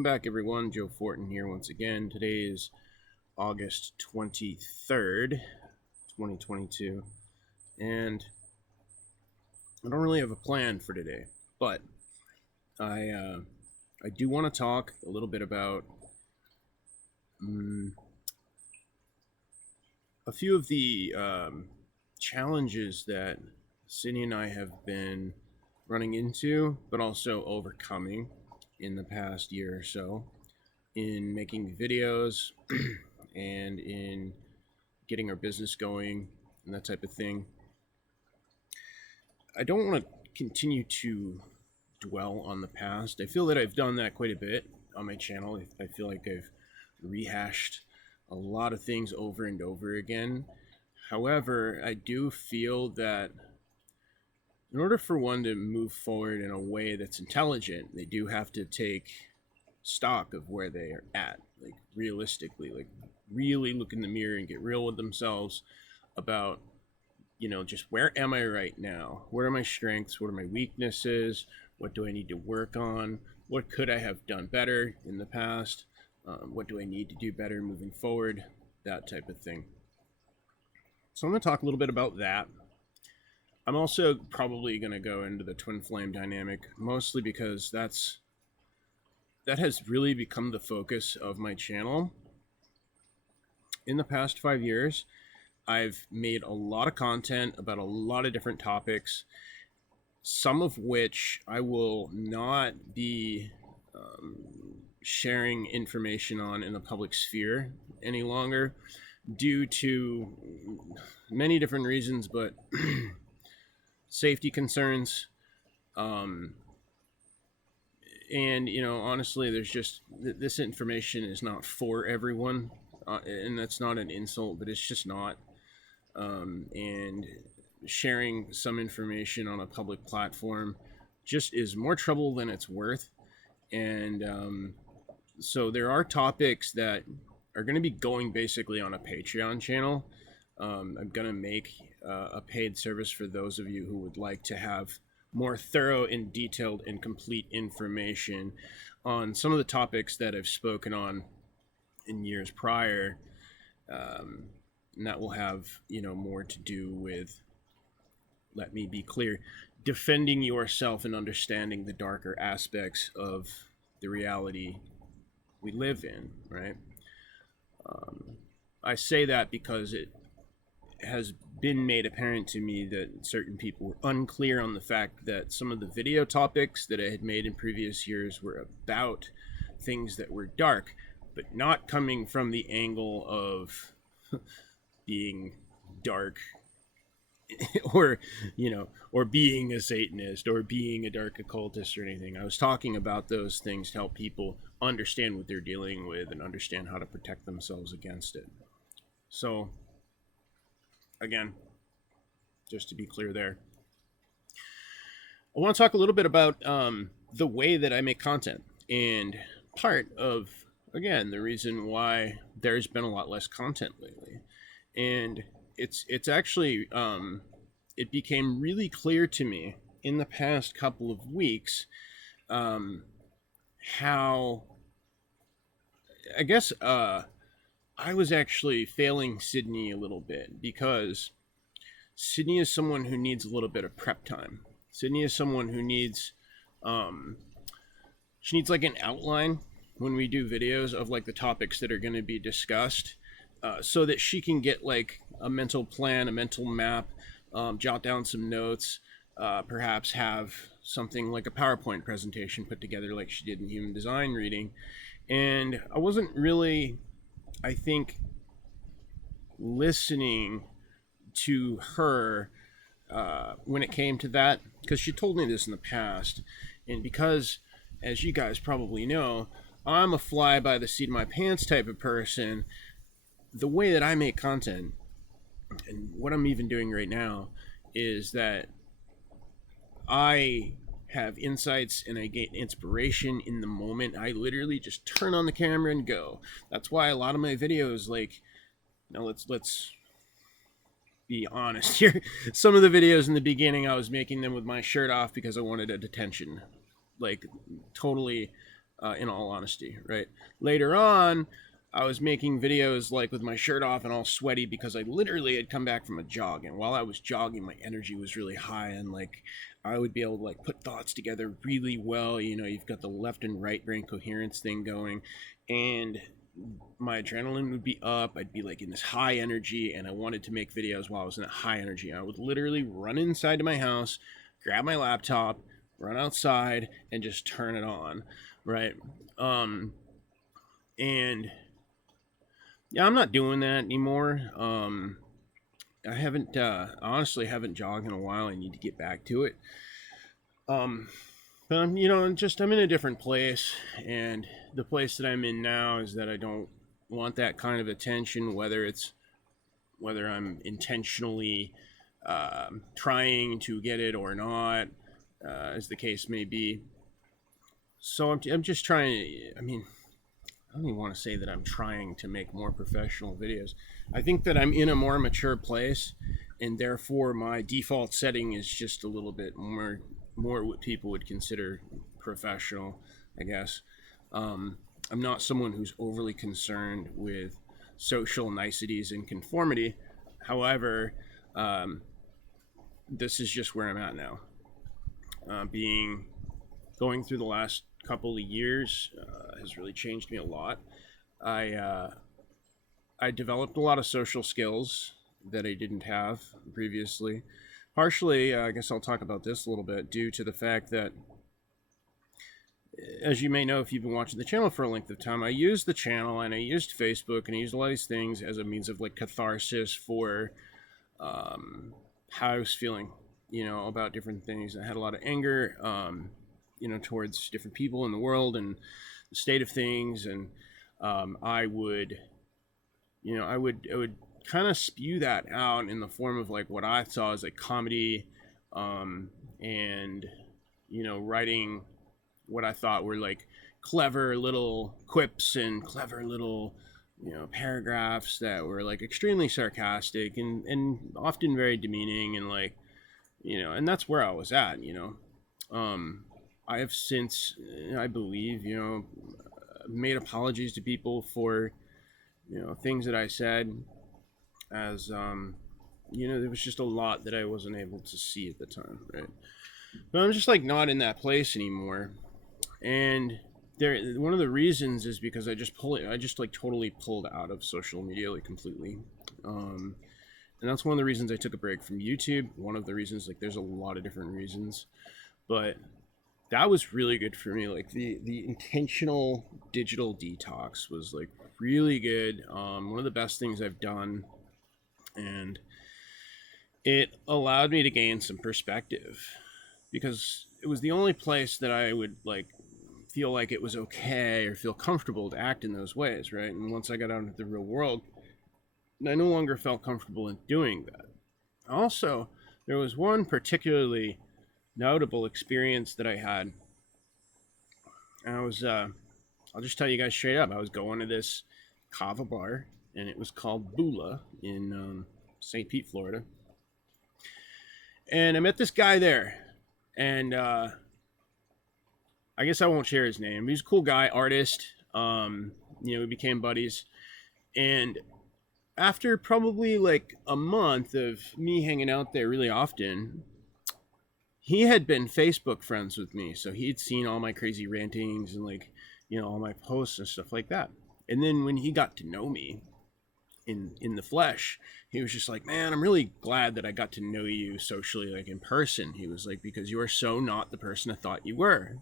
Welcome back, everyone. Joe Fortin here once again. Today is August 23rd, 2022, and I don't really have a plan for today, but I do want to talk a little bit about a few of the challenges that Sydney and I have been running into, but also overcoming in the past year or so in making videos and in getting our business going and that type of thing. I don't want to continue to dwell on the past. I feel that I've done that quite a bit on my channel. I feel like I've rehashed a lot of things over and over again. However, I do feel that in order for one to move forward in a way that's intelligent, they do have to take stock of where they are at, like realistically, like really look in the mirror and get real with themselves about, just where am I right now? What are my strengths? What are my weaknesses? What do I need to work on? What could I have done better in the past? What do I need to do better moving forward? That type of thing. So I'm going to talk a little bit about that. I'm also probably going to go into the twin flame dynamic, mostly because that has really become the focus of my channel. In the past 5 years, I've made a lot of content about a lot of different topics, some of which I will not be sharing information on in the public sphere any longer due to many different reasons, but safety concerns, and honestly, there's just this information is not for everyone, and that's not an insult, but it's just not. And sharing some information on a public platform just is more trouble than it's worth. And so there are topics that are going to be going basically on a Patreon channel. I'm going to make a paid service for those of you who would like to have more thorough and detailed and complete information on some of the topics that I've spoken on in years prior. And that will have, more to do with, let me be clear, defending yourself and understanding the darker aspects of the reality we live in, right? I say that because it has been made apparent to me that certain people were unclear on the fact that some of the video topics that I had made in previous years were about things that were dark, but not coming from the angle of being dark or being a Satanist or being a dark occultist or anything. I was talking about those things to help people understand what they're dealing with and understand how to protect themselves against it. So again, just to be clear there, I want to talk a little bit about the way that I make content, and part of, again, the reason why there's been a lot less content lately. And it's actually, it became really clear to me in the past couple of weeks how, I guess, I was actually failing Sydney a little bit, because Sydney is someone who needs a little bit of prep time. Sydney is someone who needs, she needs like an outline when we do videos of like the topics that are going to be discussed, so that she can get like a mental plan, a mental map, jot down some notes, perhaps have something like a PowerPoint presentation put together like she did in Human Design Reading. And I wasn't really, I think, listening to her when it came to that, because she told me this in the past. And because, as you guys probably know, I'm a fly by the seat of my pants type of person, the way that I make content, and what I'm even doing right now, is that I have insights and I get inspiration in the moment. I literally just turn on the camera and go. That's why a lot of my videos, like, let's be honest here. Some of the videos in the beginning, I was making them with my shirt off because I wanted attention. Like, totally in all honesty, right? Later on, I was making videos like with my shirt off and all sweaty because I literally had come back from a jog, and while I was jogging, my energy was really high, and like I would be able to like put thoughts together really well. You know, you've got the left and right brain coherence thing going, and my adrenaline would be up. I'd be like in this high energy, and I wanted to make videos while I was in that high energy. I would literally run inside to my house, grab my laptop, run outside, and just turn it on, right? And yeah, I'm not doing that anymore. I haven't honestly haven't jogged in a while. I need to get back to it. Um, but I'm, you know, I'm in a different place, and the place that I'm in now is that I don't want that kind of attention, whether I'm intentionally trying to get it or not, as the case may be. So I'm just trying. I mean, I don't even want to say that I'm trying to make more professional videos. I think that I'm in a more mature place, and therefore my default setting is just a little bit more what people would consider professional, I guess. I'm not someone who's overly concerned with social niceties and conformity. However, this is just where I'm at now. Going through the last couple of years has really changed me a lot. I I developed a lot of social skills that I didn't have previously. Partially, I guess I'll talk about this a little bit, due to the fact that, as you may know if you've been watching the channel for a length of time, I used the channel and I used Facebook and I used a lot of these things as a means of like catharsis for how I was feeling, you know, about different things. I had a lot of anger, you know, towards different people in the world and the state of things, and I would, you know, I would kind of spew that out in the form of like what I saw as like comedy, and you know, writing what I thought were like clever little quips and clever little, you know, paragraphs that were like extremely sarcastic and often very demeaning, and like, you know, and that's where I was at, you know. I have since, I believe, you know, made apologies to people for, you know, things that I said, as you know, there was just a lot that I wasn't able to see at the time, right? But I'm just like not in that place anymore. And one of the reasons is because I just like totally pulled out of social media, like completely. And that's one of the reasons I took a break from YouTube. One of the reasons, like there's a lot of different reasons, but that was really good for me. Like the intentional digital detox was like really good. One of the best things I've done, and it allowed me to gain some perspective, because it was the only place that I would like feel like it was okay or feel comfortable to act in those ways, right? And once I got out into the real world, I no longer felt comfortable in doing that. Also, there was one particularly notable experience that I had. And I'll just tell you guys straight up, I was going to this kava bar, and it was called Bula in St. Pete, Florida. And I met this guy there, and I guess I won't share his name. He's a cool guy, artist. You know, we became buddies. And after probably like a month of me hanging out there really often, he had been Facebook friends with me. So he'd seen all my crazy rantings and like, you know, all my posts and stuff like that. And then when he got to know me in the flesh, he was just like, man, I'm really glad that I got to know you socially, like in person. He was like, because you are so not the person I thought you were.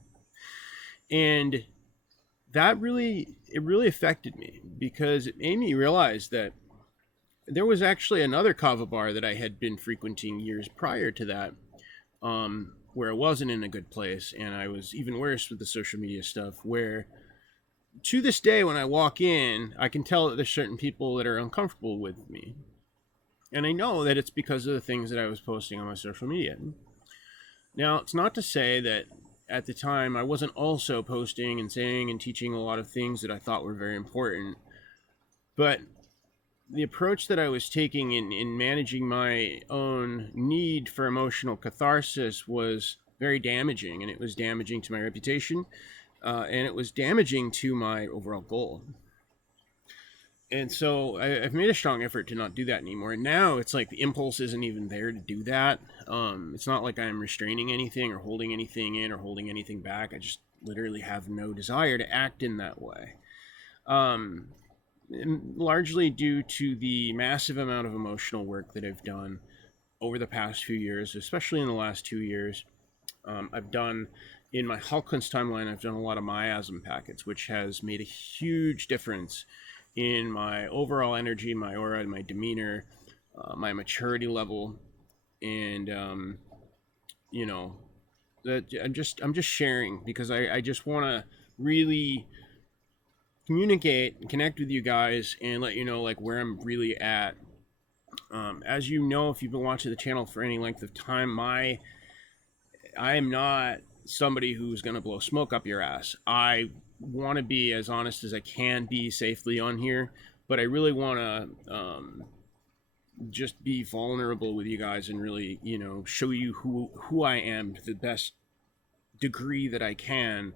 And that really affected me, because it made me realize that there was actually another kava bar that I had been frequenting years prior to that, where I wasn't in a good place, and I was even worse with the social media stuff, where to this day when I walk in, I can tell that there's certain people that are uncomfortable with me. And I know that it's because of the things that I was posting on my social media. Now, it's not to say that at the time I wasn't also posting and saying and teaching a lot of things that I thought were very important, but the approach that I was taking in managing my own need for emotional catharsis was very damaging, and it was damaging to my reputation, and it was damaging to my overall goal. And so I've made a strong effort to not do that anymore. And now it's like the impulse isn't even there to do that. It's not like I'm restraining anything or holding anything in or holding anything back. I just literally have no desire to act in that way. Largely due to the massive amount of emotional work that I've done over the past few years, especially in the last 2 years. I've done, in my Hawkins timeline, I've done a lot of miasm packets, which has made a huge difference in my overall energy, my aura, my demeanor, my maturity level, and you know, that I'm just sharing because I just want to really communicate and connect with you guys and let you know like where I'm really at. As you know, if you've been watching the channel for any length of time, I am not somebody who's going to blow smoke up your ass. I want to be as honest as I can be safely on here, but I really want to just be vulnerable with you guys and really, show you who I am to the best degree that I can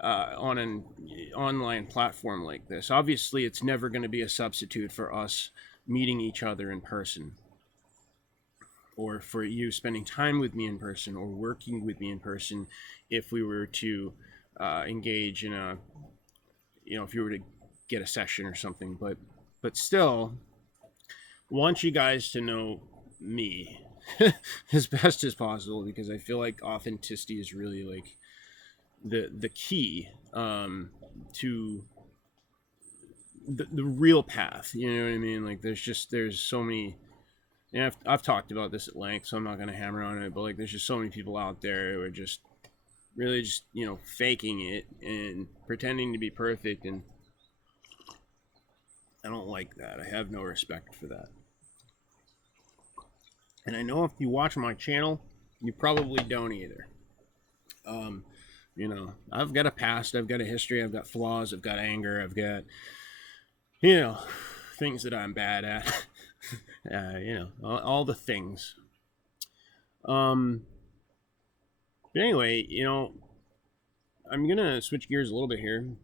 on an online platform like this. Obviously, it's never going to be a substitute for us meeting each other in person, or for you spending time with me in person or working with me in person if we were to engage in a, if you were to get a session or something. But still, want you guys to know me as best as possible, because I feel like authenticity is really like the key to the real path. You know what I mean? Like there's so many. And I've talked about this at length, so I'm not going to hammer on it, but like there's just so many people out there who are just really just, faking it and pretending to be perfect, and I don't like that. I have no respect for that. And I know if you watch my channel, you probably don't either. I've got a past, I've got a history, I've got flaws, I've got anger, I've got, things that I'm bad at. All the things. But anyway, I'm gonna switch gears a little bit here.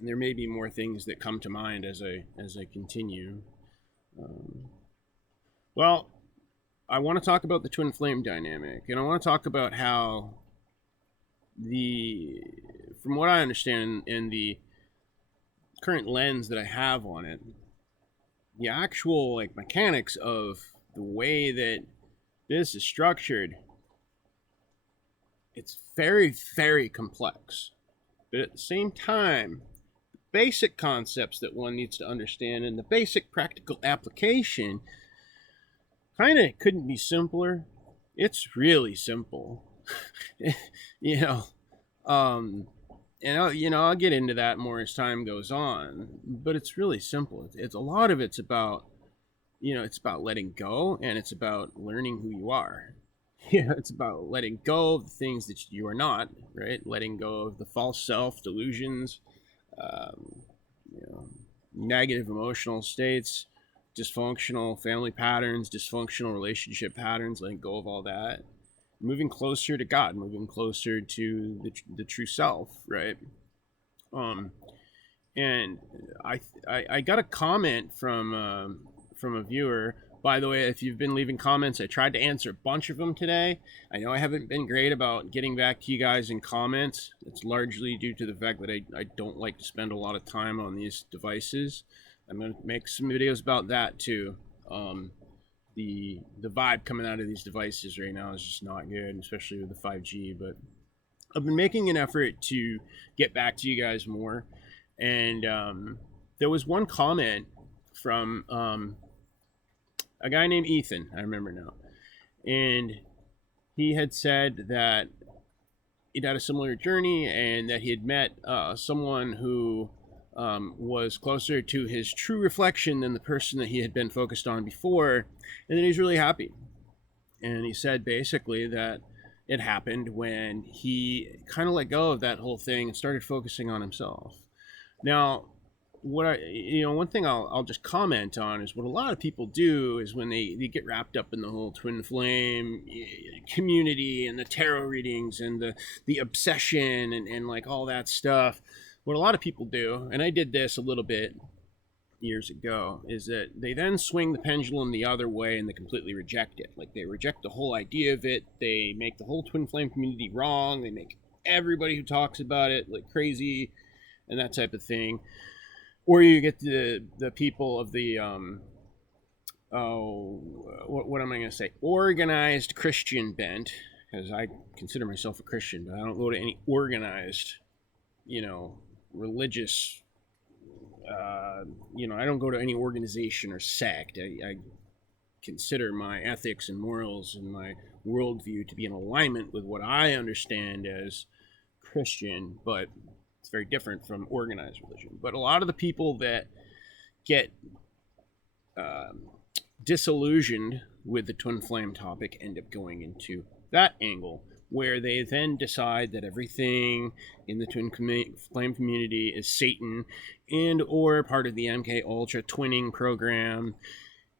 There may be more things that come to mind as I continue. Well, I want to talk about the twin flame dynamic, and I want to talk about how from what I understand and the current lens that I have on it, the actual like mechanics of the way that this is structured, it's very, very complex. But at the same time, the basic concepts that one needs to understand and the basic practical application kind of couldn't be simpler. It's really simple. And I'll get into that more as time goes on, but it's really simple. It's a lot of it's about, it's about letting go, and it's about learning who you are. It's about letting go of the things that you are not, right? Letting go of the false self, delusions, negative emotional states, dysfunctional family patterns, dysfunctional relationship patterns, letting go of all that. Moving closer to God, moving closer to the true self, right? And I got a comment from a viewer. By the way, if you've been leaving comments, I tried to answer a bunch of them today. I know I haven't been great about getting back to you guys in comments. It's largely due to the fact that I don't like to spend a lot of time on these devices. I'm going to make some videos about that too. The vibe coming out of these devices right now is just not good, especially with the 5G. But I've been making an effort to get back to you guys more. And there was one comment from a guy named Ethan, I remember now. And he had said that he'd had a similar journey and that he had met someone who was closer to his true reflection than the person that he had been focused on before, and then he's really happy. And he said basically that it happened when he kind of let go of that whole thing and started focusing on himself. Now, one thing I'll just comment on is what a lot of people do is when they get wrapped up in the whole twin flame community and the tarot readings and the obsession and like all that stuff. What a lot of people do, and I did this a little bit years ago, is that they then swing the pendulum the other way and they completely reject it. Like they reject the whole idea of it. They make the whole twin flame community wrong. They make everybody who talks about it like crazy and that type of thing. Or you get the people of the what am I going to say? Organized Christian bent, because I consider myself a Christian, but I don't go to any organized, religious. I don't go to any organization or sect. I consider my ethics and morals and my worldview to be in alignment with what I understand as Christian, but it's very different from organized religion. But a lot of the people that get disillusioned with the twin flame topic end up going into that angle, where they then decide that everything in the twin flame community is Satan and or part of the MK Ultra twinning program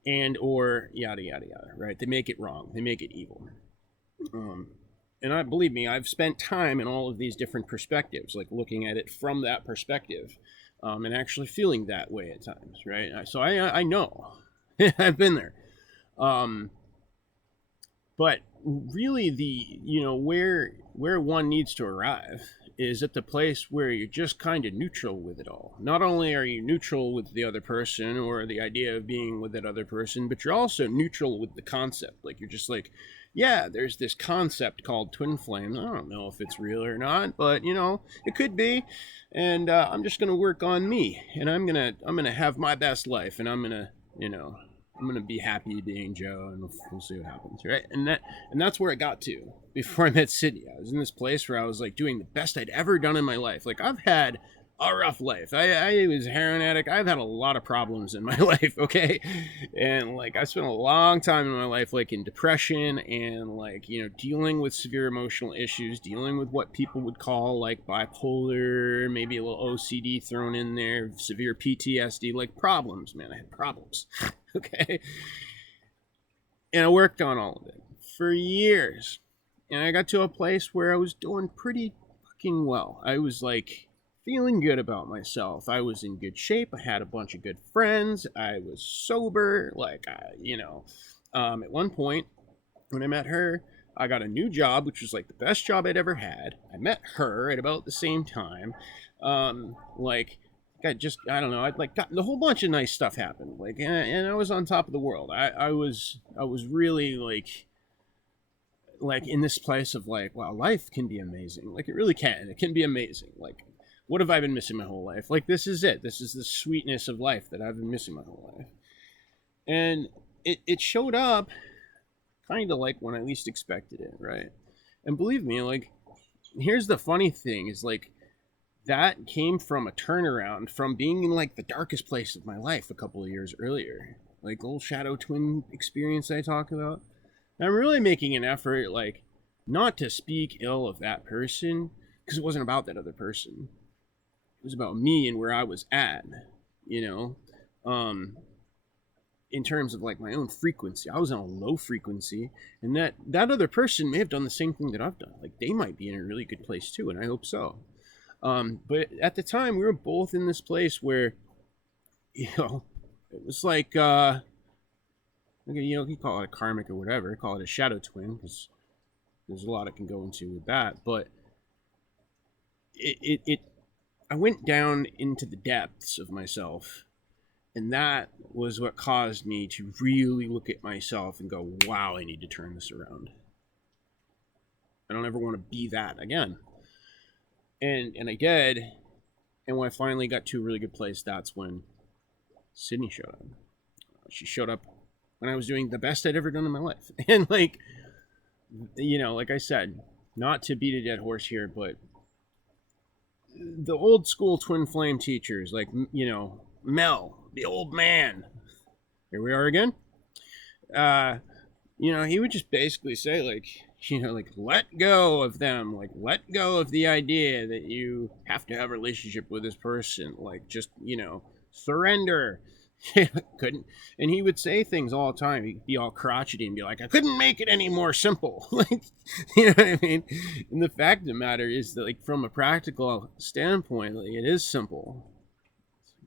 and or yada yada yada, right? They make it wrong. They make it evil. And believe me, I've spent time in all of these different perspectives, like looking at it from that perspective, and actually feeling that way at times, right? So I know. I've been there. But really where one needs to arrive is at the place where you're just kind of neutral with it all. Not only are you neutral with the other person or the idea of being with that other person, but you're also neutral with the concept. Like you're just like, yeah, there's this concept called twin flame. I don't know if it's real or not, but it could be. And I'm just gonna work on me, and I'm gonna have my best life, and I'm gonna be happy being Joe, and we'll see what happens, right? And that's where it got to before I met Sydney. I was in this place where I was like doing the best I'd ever done in my life. Like I've had a rough life. I was a heroin addict. I've had a lot of problems in my life, okay? And like I spent a long time in my life like in depression and like, dealing with severe emotional issues, dealing with what people would call like bipolar, maybe a little OCD thrown in there, severe PTSD, like problems, man. I had problems. Okay. And I worked on all of it for years. And I got to a place where I was doing pretty fucking well. I was like feeling good about myself. I was in good shape. I had a bunch of good friends. I was sober. Like, at one point when I met her, I got a new job, which was like the best job I'd ever had. I met her at about the same time. I don't know. I'd like gotten a whole bunch of nice stuff happened. Like, and I was on top of the world. I was really like in this place of like, wow, life can be amazing. Like it really can. It can be amazing. Like, what have I been missing my whole life? Like, this is it. This is the sweetness of life that I've been missing my whole life. And it showed up kind of like when I least expected it, right? And believe me, like, here's the funny thing is like, that came from a turnaround from being in like the darkest place of my life a couple of years earlier, like old shadow twin experience I talk about. And I'm really making an effort, like, not to speak ill of that person, because it wasn't about that other person. It was about me and where I was at, in terms of like my own frequency. I was on a low frequency, and that other person may have done the same thing that I've done. Like they might be in a really good place too, and I hope so. But at the time, we were both in this place where, it was like, you call it a karmic or whatever, call it a shadow twin, because there's a lot it can go into with that. But I went down into the depths of myself, and that was what caused me to really look at myself and go, wow, I need to turn this around. I don't ever want to be that again. And I did, and when I finally got to a really good place, that's when Sydney showed up. She showed up when I was doing the best I'd ever done in my life. And like, like I said, not to beat a dead horse here, but the old school twin flame teachers, like, Mel, the old man, here we are again. He would just basically say like, like let go of them, like let go of the idea that you have to have a relationship with this person, like just, surrender. Couldn't. And he would say things all the time. He'd be all crotchety and be like, I couldn't make it any more simple. Like, you know what I mean? And the fact of the matter is that, like, from a practical standpoint, like, it is simple.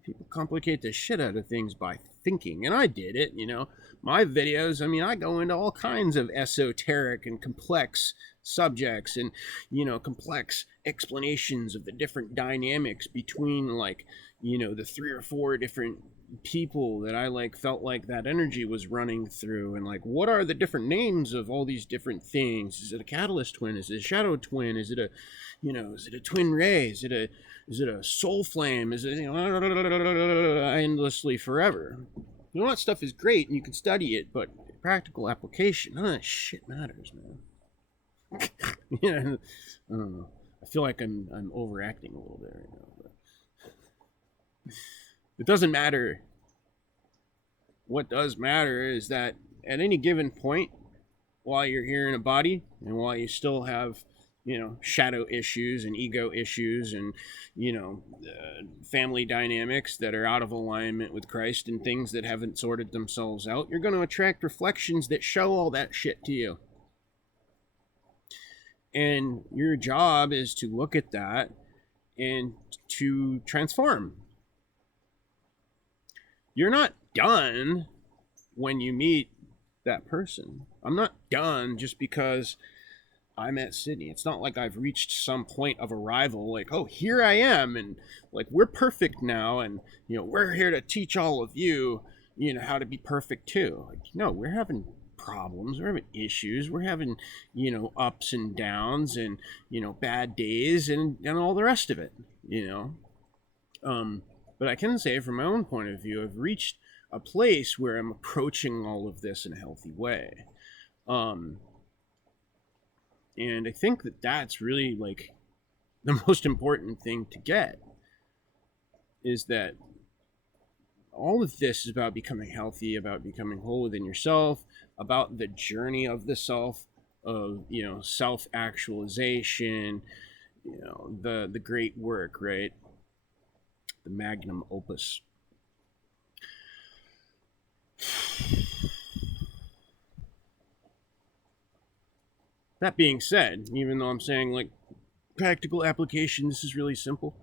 People complicate the shit out of things by thinking, and I did it, you know. My videos, I mean, I go into all kinds of esoteric and complex subjects and, you know, complex explanations of the different dynamics between, like, you know, the 3 or 4 different people that I like felt like that energy was running through, and like, what are the different names of all these different things? Is it a catalyst twin? Is it a shadow twin? Is it a, you know, is it a twin ray? Is it a soul flame? Is it, you know, endlessly forever? You know, that stuff is great and you can study it, but practical application, none of that shit matters, man. Yeah, I don't know. I feel like I'm overacting a little bit right now, but it doesn't matter. What does matter is that at any given point, while you're here in a body and while you still have, you know, shadow issues and ego issues and, you know, family dynamics that are out of alignment with Christ and things that haven't sorted themselves out, you're going to attract reflections that show all that shit to you. And your job is to look at that and to transform. You're not done when you meet that person. I'm not done just because I met Sydney. It's not like I've reached some point of arrival, like, oh, here I am, and like, we're perfect now, and, you know, we're here to teach all of you, you know, how to be perfect too. Like, no, we're having problems, we're having issues, we're having, you know, ups and downs, and, you know, bad days, and all the rest of it, you know. But I can say, from my own point of view, I've reached a place where I'm approaching all of this in a healthy way. And I think that that's really, like, the most important thing to get, is that all of this is about becoming healthy, about becoming whole within yourself, about the journey of the self, of, you know, self-actualization, you know, the great work, right? The magnum opus. That being said, even though I'm saying, like, practical application, this is really simple,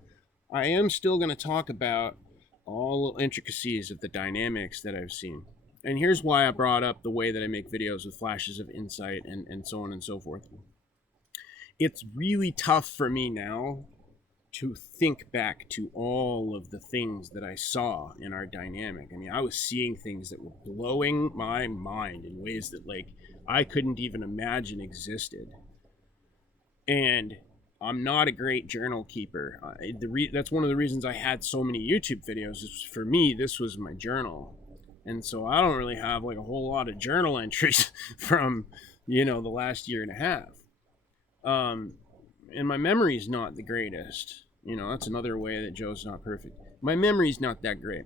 I am still going to talk about all the intricacies of the dynamics that I've seen. And here's why I brought up the way that I make videos with flashes of insight and so on and so forth. It's really tough for me now to think back to all of the things that I saw in our dynamic. I mean, I was seeing things that were blowing my mind in ways that, like, I couldn't even imagine existed. And I'm not a great journal keeper. That's one of the reasons I had so many YouTube videos. Is, for me, this was my journal. And so I don't really have, like, a whole lot of journal entries from, you know, the last year and a half. And my memory's not the greatest. You know, that's another way that Joe's not perfect. My memory's not that great,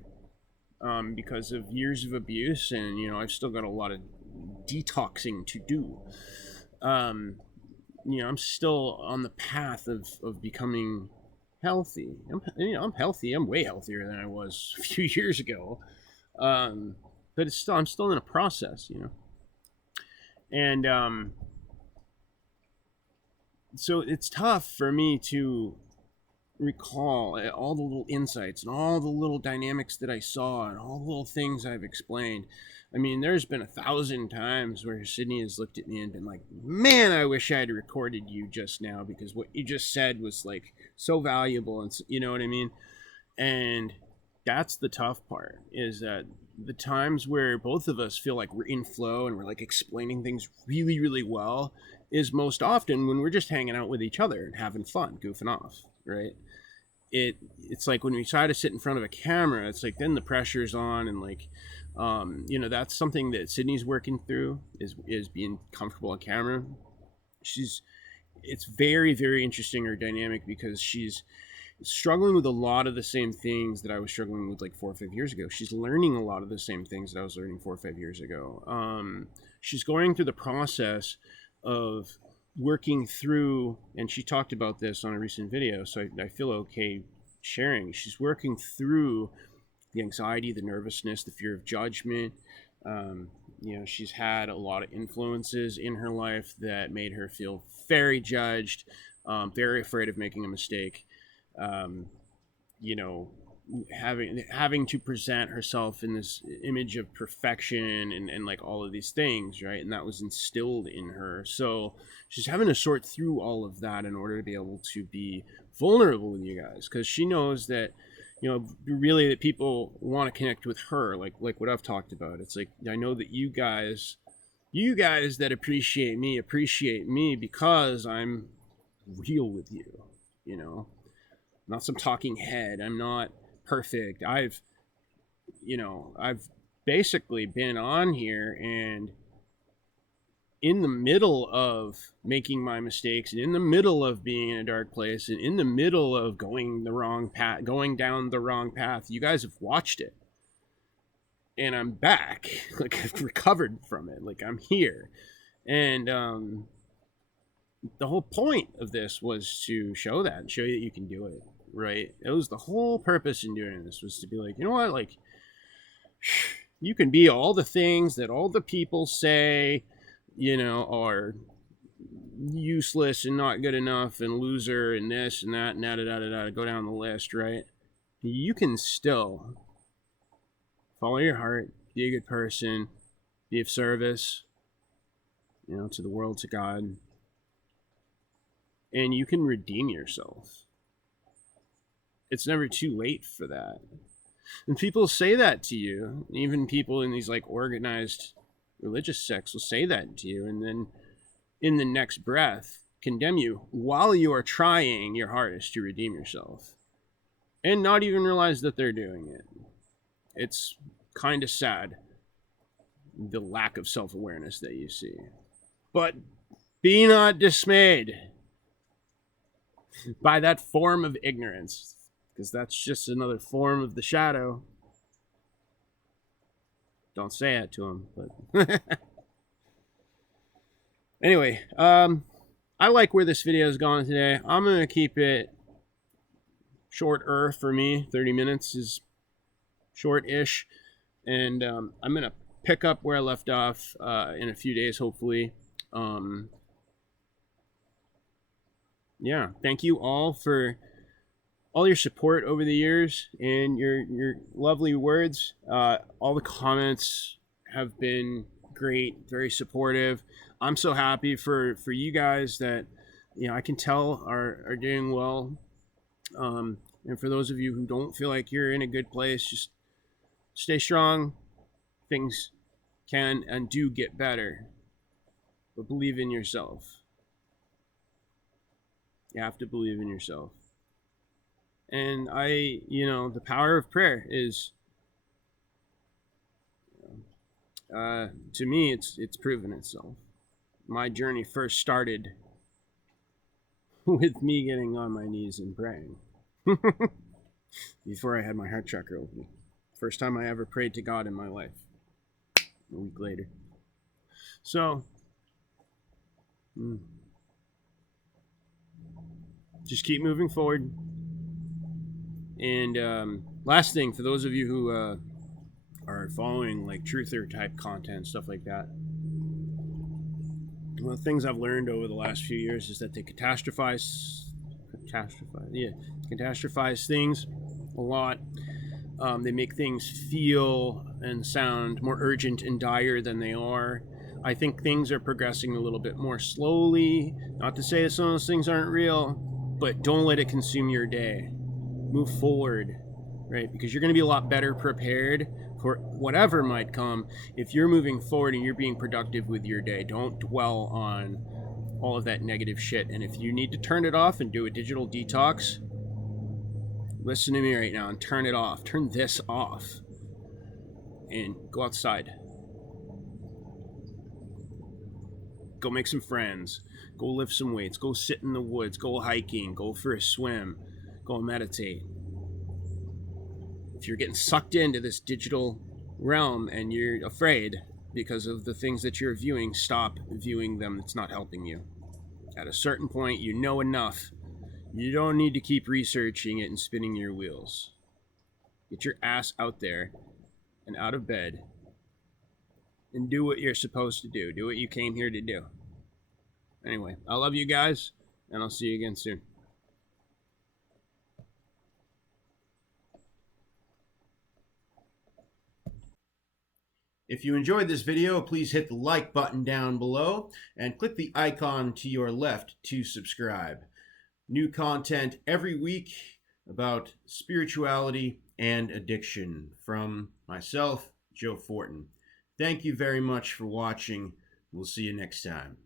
because of years of abuse, and, you know, I've still got a lot of detoxing to do. You know, I'm still on the path of becoming healthy. I'm healthy. I'm way healthier than I was a few years ago. But I'm still in a process, you know. And so it's tough for me to recall all the little insights and all the little dynamics that I saw and all the little things I've explained. I mean, there's been 1,000 times where Sydney has looked at me and been like, man, I wish I had recorded you just now, because what you just said was, like, so valuable, and you know what I mean? And that's the tough part, is that the times where both of us feel like we're in flow and we're, like, explaining things really, really well is most often when we're just hanging out with each other and having fun, goofing off, right? It's like when we try to sit in front of a camera, it's like then the pressure's on, and, like, you know, that's something that Sydney's working through, is being comfortable on camera. It's very, very interesting, her dynamic, because she's struggling with a lot of the same things that I was struggling with, like, 4 or 5 years ago. She's learning a lot of the same things that I was learning 4 or 5 years ago. She's going through the process of working through, and she talked about this on a recent video, so I feel okay sharing. She's working through the anxiety, the nervousness, the fear of judgment. You know, she's had a lot of influences in her life that made her feel very judged, very afraid of making a mistake. You know, having to present herself in this image of perfection and like all of these things, right? And that was instilled in her. So she's having to sort through all of that in order to be able to be vulnerable with you guys, because she knows that, you know, really that people want to connect with her, like what I've talked about. It's like, I know that you guys that appreciate me because I'm real with you, you know. I'm not some talking head. I'm not perfect. I've basically been on here and in the middle of making my mistakes, and in the middle of being in a dark place, and in the middle of going down the wrong path. You guys have watched it, and I'm back. Like, I've recovered from it. Like, I'm here. And the whole point of this was to show that and show you that you can do it, right? It was the whole purpose in doing this, was to be like, you know what, like, you can be all the things that all the people say, you know, are useless and not good enough and loser and this and that and da-da-da-da-da, go down the list, right? You can still follow your heart, be a good person, be of service, you know, to the world, to God, and you can redeem yourself. It's never too late for that. And people say that to you. Even people in these like organized religious sects will say that to you, and then in the next breath condemn you while you are trying your hardest to redeem yourself, and not even realize that they're doing it. It's kind of sad, the lack of self-awareness that you see. But be not dismayed by that form of ignorance, because that's just another form of the shadow. Don't say it to him, but anyway, I like where this video is going today. I'm gonna keep it shorter for me. 30 minutes is short-ish, and I'm gonna pick up where I left off in a few days, hopefully. Yeah, thank you all for all your support over the years and your lovely words. All the comments have been great, very supportive. I'm so happy for you guys that, you know, I can tell are doing well. And for those of you who don't feel like you're in a good place, just stay strong. Things can and do get better, but believe in yourself. You have to believe in yourself. And you know, the power of prayer is, to me, it's proven itself. My journey first started with me getting on my knees and praying before I had my heart chakra open. First time I ever prayed to God in my life. A week later. So, just keep moving forward. And last thing, for those of you who are following like truther type content, stuff like that, one of the things I've learned over the last few years is that they catastrophize things a lot. They make things feel and sound more urgent and dire than they are. I think things are progressing a little bit more slowly. Not to say that some of those things aren't real, but don't let it consume your day. Move forward, right? Because you're going to be a lot better prepared for whatever might come if you're moving forward and you're being productive with your day. Don't dwell on all of that negative shit. And if you need to turn it off and do a digital detox, listen to me right now and turn it off. Turn this off and go outside. Go make some friends. Go lift some weights. Go sit in the woods. Go hiking. Go for a swim. Go meditate. If you're getting sucked into this digital realm and you're afraid because of the things that you're viewing, stop viewing them. It's not helping you. At a certain point, you know enough. You don't need to keep researching it and spinning your wheels. Get your ass out there and out of bed and do what you're supposed to do. Do what you came here to do. Anyway, I love you guys, and I'll see you again soon. If you enjoyed this video, please hit the like button down below and click the icon to your left to subscribe. New content every week about spirituality and addiction from myself, Joe Fortin. Thank you very much for watching. We'll see you next time.